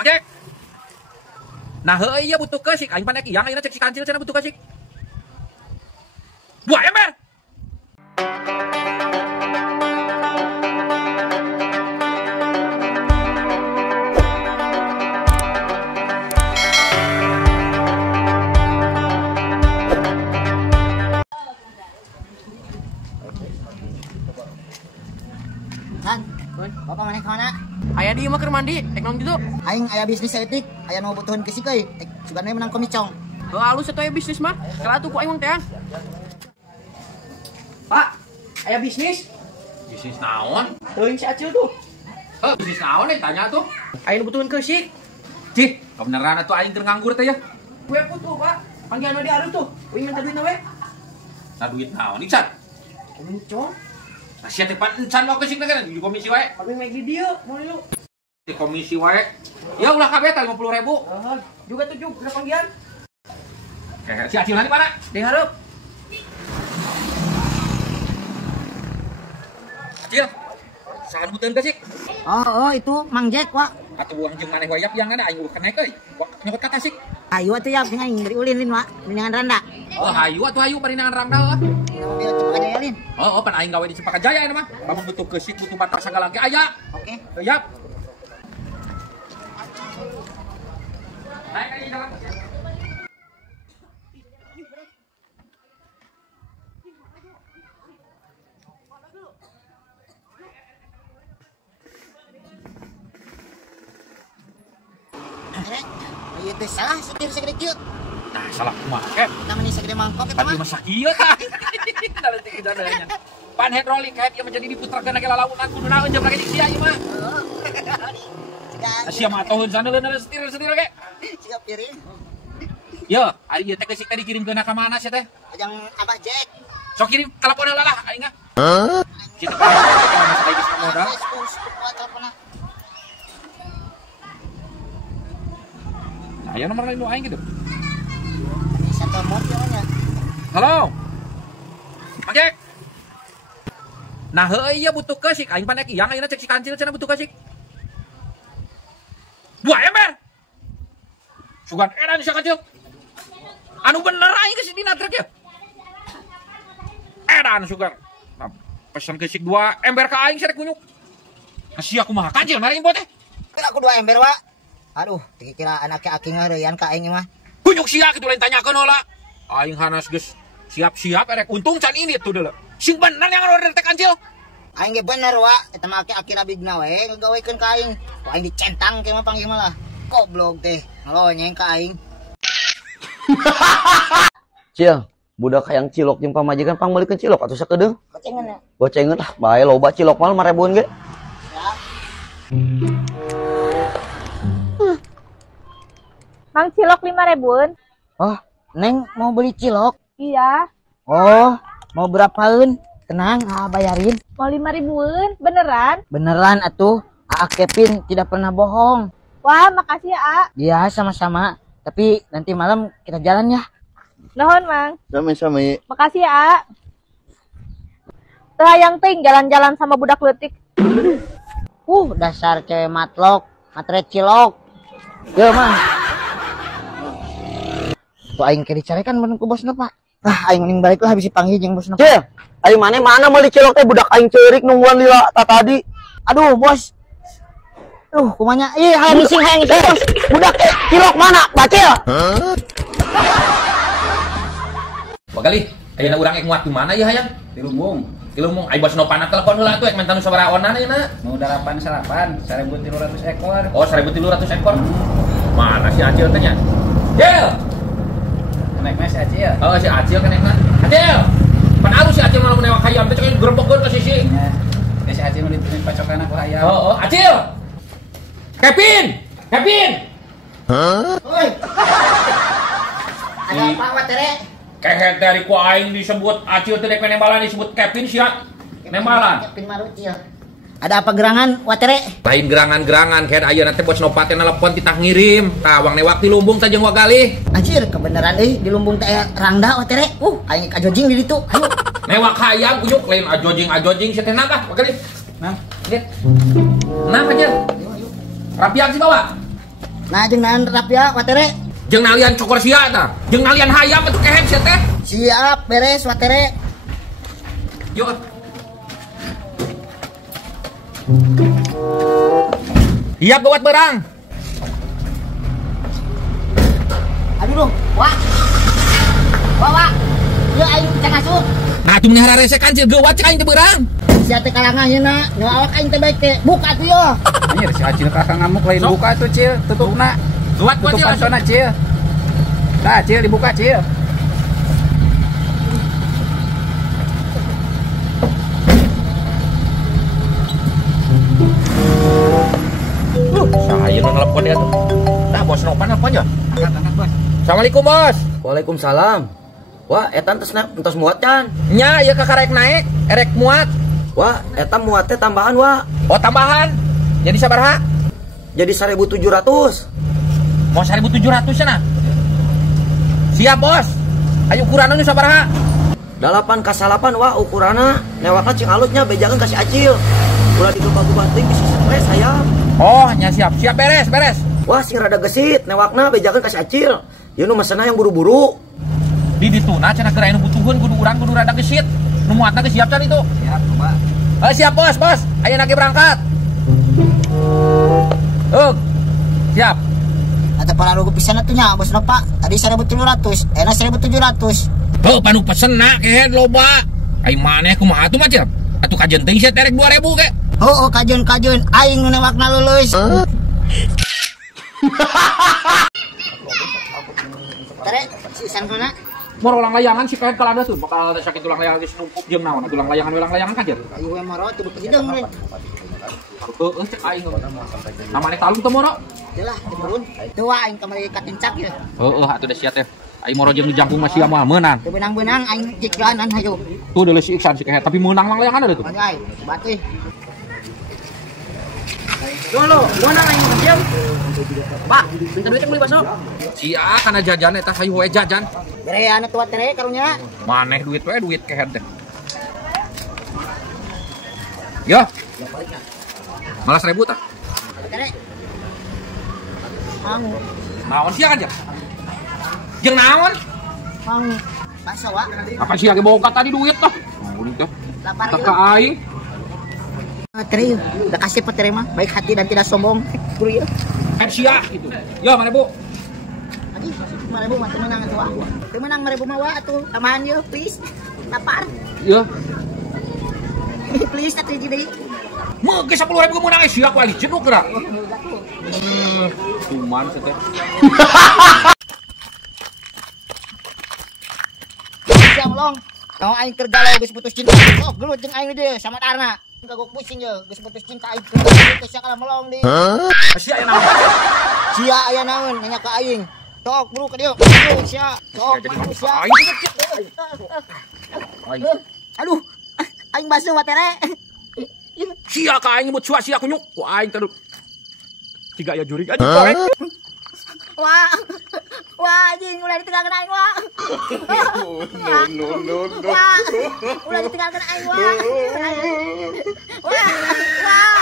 Ojek. Nah heueuy ieu butuh keusik aing panek iyang ayeuna cek si kancil cenah butuh keusik. 2 ember. San, bapak mana kemana? Aya di mah keur mandi, tek naon gitu. Aing aya bisnis etik, aya nu butuhin kesik euy. Sugana menang komicong. Heuh alus atuh aya bisnis mah. Kala atuh ku aing mah tean. Pak, aya bisnis? Bisnis naon? Teuing si Acil tuh. Bisnis naon tanya tuh. Aya nu butuhin keusik. Cih, kebenaran atuh aing keur nganggur teh ya. Gue putuh, Pak. Panggilan di hareup tuh. Uing minta duitna we. Nah duit naon Iksan? Komicong. Nah sia teh pan encan mau keusik kan di komisi wae. Abi make di dieu, mau lu. Di komisi wae. Ya ulah kabeh teh 50.000. Juga tuh juk, udah panggilan. Si Acil nanti mana? Di hareup. Acil. Sahan buteun keusik. Oh, itu Mang Jack, Wak. Atuh buang jeung maneh wayap yang nana aing kenek euy. Nyokot ka tasik. Ayo atuh ya, aing beri ulin lin, Wak. Dengan randa. Oh, hayu atuh hayu parinangan rangda. Mobil cepet aja ya, Lin. Oh, pan aing gawe di Cempaka Jaya ini mah. Kamu butuh keusik, butuh batas segala ge aya. Oke. Yap. Naik aja jalan. Ieu teh salah setir segede kieu. Nah, salah kumaha ke? Namanya segede mangkok eta Tadi mah. masa kieu tah. Dalam tinggi dadanya. Pan hidrolik kayak dia menjadi diputrakeun ke lalaunan kudu naon jam lagi sia ieu mah. Sia mah atuh saneuleun setir ge. Siap piring. Yo, ari ieu teh keusik teh dikirimkeun ka mana sia teh? Yang Abah Jack. Sok kirim telepon heula lah aing ah. Hah? Kita masih lagi sama modal. Nah, ya nomor lain lu aing gitu. Bisa telepon namanya. Halo. Ojek. Nah heueuy ieu butuh keusik aing panek iyang ayeuna cek si kancil cenah butuh keusik. 2 ember. Sugan edan si kancil. Anu bener aing geus dina trek ya. Edan sugan. Nah, pesan keusik 2 ember ka aing sarek kunyuk. Sia kumaha kancil mari impot teh. Kira aku 2 ember, Wak. Aduh, kira anaknya aking ngeureyan ka aing mah. Kunyuk sia kitu lain tanyakeun heula. Aing hanas geus siap-siap erek untung can ini tuh deuleu. Sing bener yang order teh kancil. Aing ge bener, Wak. Eta mah aki rabigna we ngagawekeun ka aing. Ku aing dicentang ke mah panggil malah. Goblok teh, ngelonyeng ka aing. Cil, budak hayang cilok jeung pamajikan pangmeulikeun cilok atuh sakedeung. Gocengeun ya. Gocengeun lah, bae loba cilok mah 5.000-an ge. Ya. Mang cilok 5.000-an. Oh, Neng mau beli cilok? Iya. Oh, mau berapaan? Tenang, bayarin. Mau 5.000-an, beneran? Beneran atuh, Kevin tidak pernah bohong. Wah, makasih ya, A. Iya, sama-sama. Tapi nanti malam kita jalan ya. Nuhun, Mang. Sami-sami. Makasih ya, A. Teu hayang ting jalan-jalan sama budak leutik. Dasar cewek matlok, matre cilok. Yo, Mang. Tuh aing ke dicarekan bener ku bosna, Pak. Aing mending balik lah habis dipanggil jeung bosna. Cil, aing mana meuli cilok teh budak aing ceurik nungguan lila tadi. Aduh, Bos. Kumanya? Ih, hayang ngising, Bos. Budak cilok mana? Bacil. Bagali, ayeuna urang ek muat di mana ya hayang? Di Lumbung. Di Lumbung, ai bos nopana telepon heula tuh ek mentan nu sabaraha onan ayeuna. Mau darapan sarapan 1.300 ekor. Oh, 1.300 ekor. Mana si Acil teh nya? Acil. Kenekna si Acil. Oh, si Acil kenekna. Acil. Pan alus si Acil malah menewak hayam teh cek gerebekkeun ka sisi. Ya. Si Acil nu dituin pacokan aku hayam. Oh, Acil. Kevin. Oi. Ada apa, Wak Tere? Kehet dari ku aing disebut Acil teh dek nembalan disebut Kevin sia. Nembalan. Kevin Marucil. Ada apa gerangan, Wak Tere? Lain gerangan-gerangan kayak ayeuna teh bos nopat teh nelepon titah ngirim. Tawang newak di Lumbung teh jeung Wagali. Anjir, kebenaran euy di Lumbung teh rangda, Wak Tere. Aing kajojing di ditu. Ayo. Newak hayam ujuk lain ajojing si teh nagah Wagali. Nah, Lihat. Nah, Acil. Rapian sih bawa. Nah jeung naon rap ya watere. Jeung nalian cokor sia tah. Jeung nalian hayam atuh kehem sia teh. Siap beres watere. Yuk. Iya buat barang. Aduh dong, wah. Wah. Ya aing cek asup. Nah tuh menihara rese kancil geuwat cek aing teh barang. Sia teh kalanganyeuna, nu awak aing teh baik teh. Buka tuh yo. Anjir si Acil kakak ngamuk lain buka tuh Cil, tutupna. Geuwat gua Tutupan Cil. sona Cil. Dah Cil dibuka Cil. Saya nelpon dia tuh. Nah bos nopan nelpon ya. Angkat bos. Assalamualaikum bos. Waalaikumsalam. Wah, eta entos muat can. Nya ya kakak rek naik, rek muat. Wah, eta muat teh tambahan wah. Oh tambahan. Jadi sabaraha? Jadi 1.700. Mau 1.700 cenah. Siap bos. Ayo ukuran nu sabaraha? 8x8 wah ukurana. Newakna cing alutnya bejakeun kasih acil. Ulah digubah-gubah teuing bisi stres hayam. Oh, nya siap. Siap beres. Wah, sing rada gesit, newakna bejakeun kasih acil. Ieu nu mesena yang buru-buru. Di dituna cenah keur aya nu butuheun kudu urang kudu rada gesit. Nu muatna geus siap can itu. Siap, coba. Siap bos. Ayeuna ge berangkat. Siap. Atuh pararugu pisan atuh nya bos Pak. Tadi 1.300, enak 1.700. Panu pesen nak kehe loba. Ai maneh kumaha atuh mah Cil? Atuh kajeun teuing sia terek 2.000 ke. Oh, kajeun aing nu newakna lulus. Tere, si isan mana? Mor ulang layangan si kain kalanda tuh bakal sakit tulang layangan geus numpuk jeung naon tulang layangan kajer. Ayo we moro tuh hideung we. Cek aing. Namanya talung teu moro. Yalah, turun. Teu aing kamari katincak ye. Atuh da sia teh. Aing moro jeung di jangkung masih mah meunang. Teu benang-benang aing jigaanan hayu. Tuh deuleu si Iksan si kahe tapi meunang lang layangan ada tuh. Anjay, bati. Dulu, mana aing diam? Pak, minta duit yang beli bakso. Sia kana jajan eta hayu we jajan. Berean atuh tere karunya. Maneh duit we duit kehe teh. Yo. Malas 1.000 tah. Tere. Mang, Naon sia kan ya? Jeung naon? mang. Bakso wa. Apa sia ge boga tadi duit tah. Udah teh. Lapar Tak ieu. ka aing. Tere, udah kasih petere mah, baik hati dan tidak sombong. Guru ya. Sia gitu. Yo mana Bu? Aduh, 5.000 mah teu meunang atuh. Teu meunang 5.000 mah wa atuh. Tambahan yeuh, please. Lapar. Yo. Please atuh jadi. Mau ke 10.000 meunang sia ku ali jenuh gerak. Cuman teh. Siang long. Tong aing keur galau geus putus cinta. Sok gelut jeung aing deui sama Tarna. Kagok pusing ye, geus putus cinta aing. Putus sia kana melong deui. Sia aya naon? Sia aya naon nanya ka aing. Sok buru ka dieu. Sia, sok manusia. Aduh, aing basuh wa tere. Sia ka aing mut sia kunyuk. Ku aing terus. Tiga ya jurig aja korek. Wah. Wah, anjing ulah ditinggalkeun aing wah. No. Wah. Ulah ditinggalkeun aing wah. Wah.